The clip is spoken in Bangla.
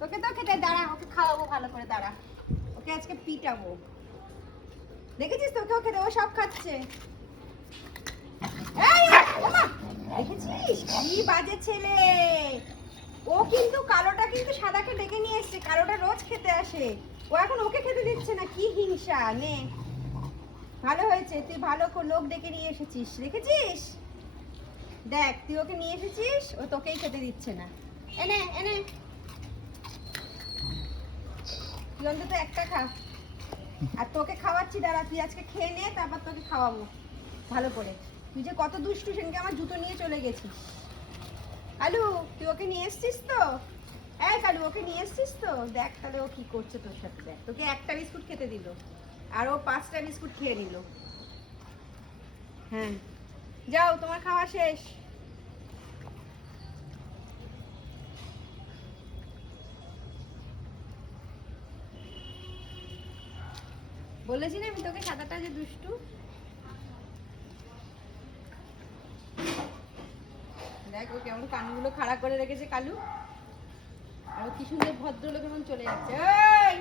তোকে তো খেতে দাঁড়া, ওকে খাওয়াবো ভালো করে, দাঁড়া। ওকে আজকে পিটাবো। দেখেছিস তোকেও খেতে, ও সব খাচ্ছে। এই ওমা, দেখেছিস কি বাজে ছেলে। ও কিন্তু কালোটা কিন্তু সাদাকে ডেকে নিয়ে এসছে, কালোটা রোজ খেতে আসে। ও এখন ওকে খেতে দিচ্ছে না, কি হিংসা। নে, ভালো হয়েছে, তুই ভালো লোক ডেকে নিয়ে এসেছিস, দেখেছিস? দেখ, তুই ওকে নিয়ে এসেছিস, ও তোকেই খেতে দিচ্ছে না। এনে এনে, তুই অন্তত একটা খা। আর তোকে খাওয়াচ্ছি, দাঁড়া, তুই আজকে খেয়ে নে, তারপর তোকে খাওয়াবো ভালো করে। তুই যে কত দুষ্টু, সেদিনকে আমার জুতো নিয়ে চলে গেছিস। কালু, তুই ওকে নিয়ে এসছিস তো? এই কালু, ওকে নিয়ে এসছিস তো? দেখ তাহলে ও কি করছে তোর সাথে। দেখ, তোকে একটা বিস্কুট খেতে দিল, আর ও 5টা বিস্কুট খেয়ে নিল। হ্যাঁ, যাও, তোমার খাওয়া শেষ। বলেছি না আমি তোকে, সাদাটা যে দুষ্টু। দেখ ও কেমন কানগুলো খাড়া করে রেখেছে কালু, আর কি সুন্দর ভদ্রলোকের মন চলে যাচ্ছে। এই